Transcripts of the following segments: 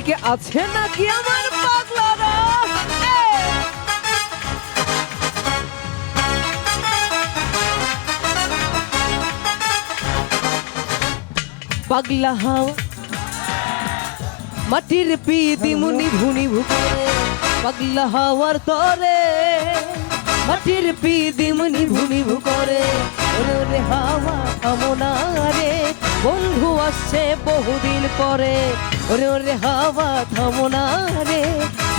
এদিকে আছে নাকি আমার পাগলারা? পাগলা হাওয়া মাটির পিদি মুনি ভুনি ভুকরে, পাগলা হাওয়ার তরে মাটির পিদি মুনি ভুনি ভুকরে। ওরে হাওয়া থামো না রে, বন্ধু আসছে বহুদিন পরে। ওরে হাওয়া থামো না রে,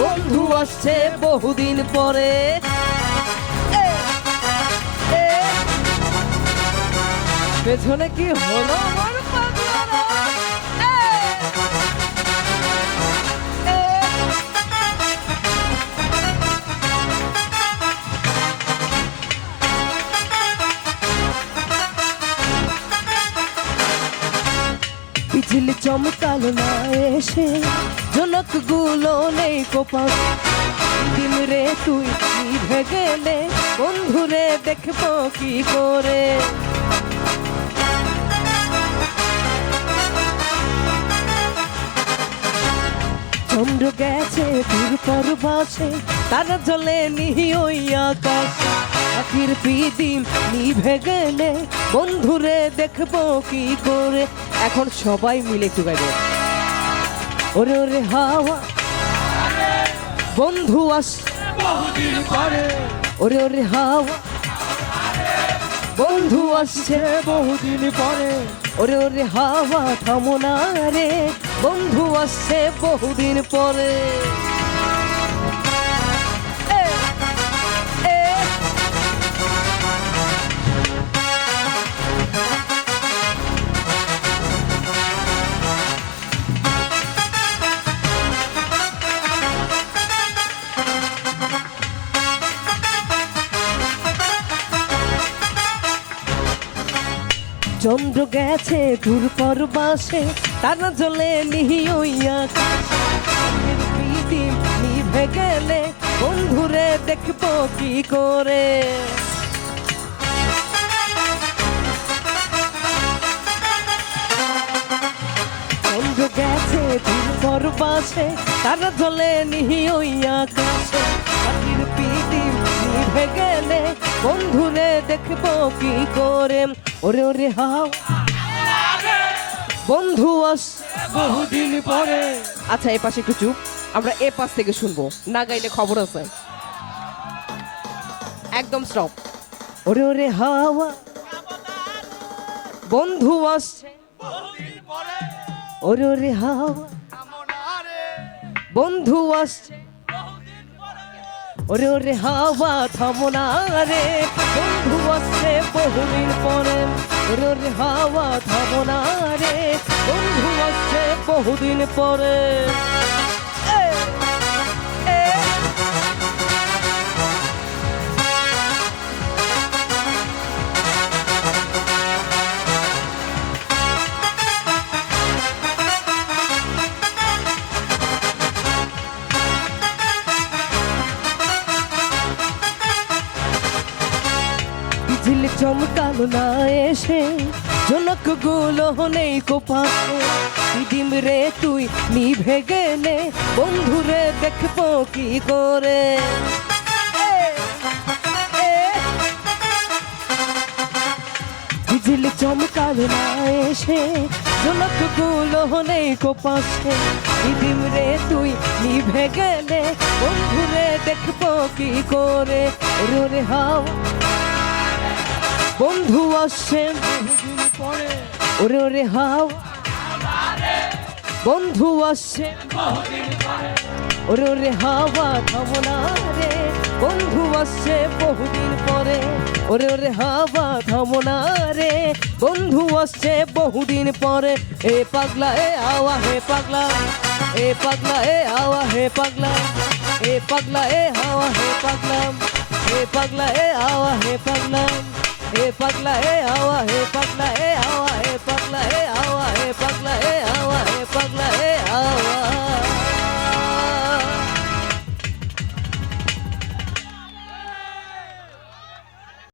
বন্ধু আসছে বহুদিন পরে। পেছনে কি হলো আমার পাগলারা? বিজলি চমকালো না এসে, জনক গুলো নেই কোপাস। দিন রে তুই নিভে গেলে, বন্ধুরে দেখবো কি করে। চন্দ্র গেছে দূর পরবাসে, তারা জ্বলে নিহি ওই আকাশ। আখির পিদিম নিভে গেলে, বন্ধুরে দেখবো কি করে। এখন সবাই মিলে একটু গাইব। ওরে ওরে হাওয়া বন্ধু আসছে বহুদিন পরে। ওরে ওরে হাওয়া বন্ধু আসছে বহুদিন পরে। ওরে ওরে হাওয়া থামো না রে, বন্ধু আসছে বহুদিন পরে। চন্দ্র গেছে দূর পরবাসে, তারা জ্বলে নিহি ওই আকাশ। নিভে গেলে, বন্ধুরে দেখবো কি করে। চন্দ্র গেছে দূর পরবাসে, তারা জ্বলে নিহি ওই আকাশে। পাখির পিদি নিভে গেলে, বন্ধুরে দেখবো কি করে। ওরে ওরে হাওয়া বন্ধু আসছে বহুদিন পরে। আচ্ছা এ পাশে একটু চুপ, আমরা এ পাশ থেকে শুনবো, না গাইলে খবর আছে। একদম স্টপ। ওরে ওরে হাওয়া বন্ধু আসছে বহুদিন পরে। ওরে ওরে হাওয়া বন্ধু আসছে বহুদিন পরে। ওরে ওরে হাওয়া থামো না রে, বন্ধু আসছে বহুদিন পরে। ওরে ওরে হাওয়া থামো না রে, বন্ধু আসছে বহুদিন পরে। ঝিল চমকালো না এসে, জনক গুলো নেই কোপাসে। দিদিম রে তুই নিভে গেলে, বন্ধুরে দেখবো কি করে। ঝিল চমকালো না এসে, জনক গুলো নেই কোপাসে। দিদিম রে তুই নিভে গেলে, বন্ধুরে দেখবো কি করে। ওরে ওরে হাওয়া বন্ধু আসছে বহুদিন পরে। ওরে ওরে হাওয়া বন্ধু আসছে বহুদিন পরে। ওরে ওরে হাওয়া থামো না রে, বন্ধু আসছে বহুদিন পরে। ওরে ওরে হাওয়া থামো না রে, বন্ধু আসছে বহুদিন পরে। এ পাগলা এ আওয়া হে পাগলা, এ পাগলা এ আওয়া হে পাগলা। এ পাগলা এ হাওয়া হে পাগলা, এ পাগলা এ আওয়া হে পাগলা। ए पगला ए आवा हे पगला ए आवा हे पगला ए आवा हे पगला ए आवा हे पगला ए आवा।